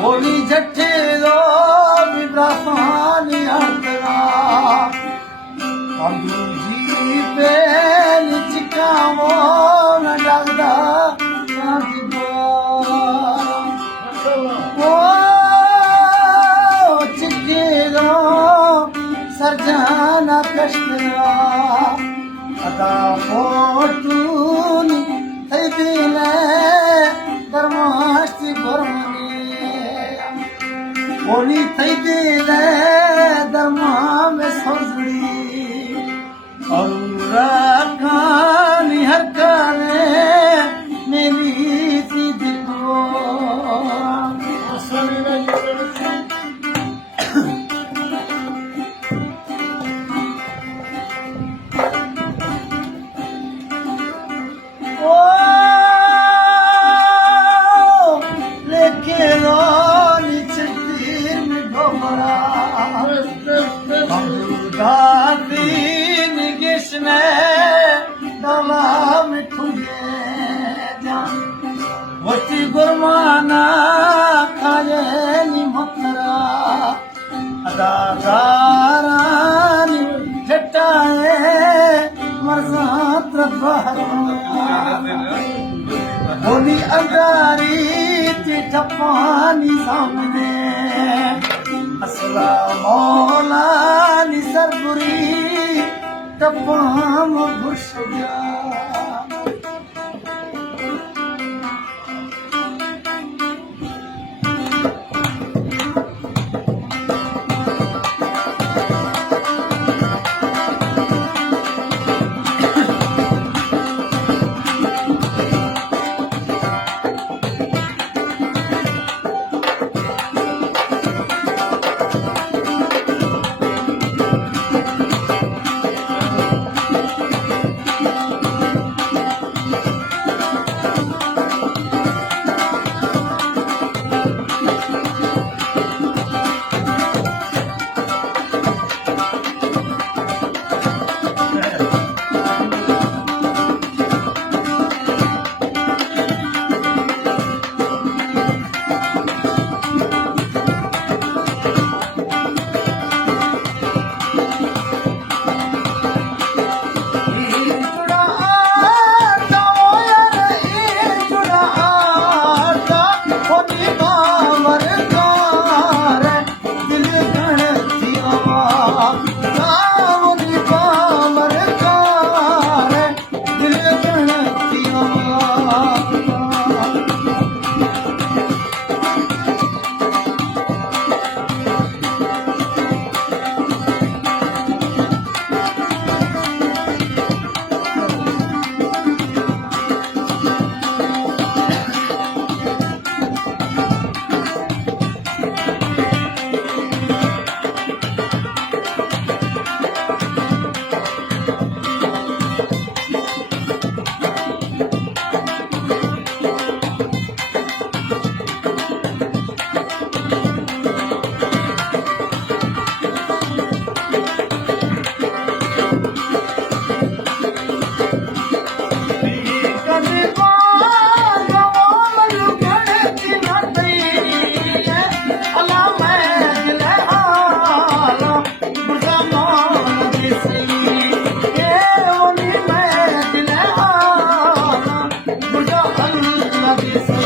होली जठे दो विब्राफानी हटगा अब्दुल जी पे चिकावो न डगदा ओ चिके दो सरजाना कष्टरा अदा फोटून थई दिले दरमास्ती भरमनी होली थई दिले दरमा में सोजड़ी और राखानी हर काने मेरी सी दिखो वती गुरमाना खाए नी मथरा अदाकारानी ठटाए मरजात होली अंगारी ती ठपानी सामने असला मौला नी सरगुरी टपाम घुस जा Yes.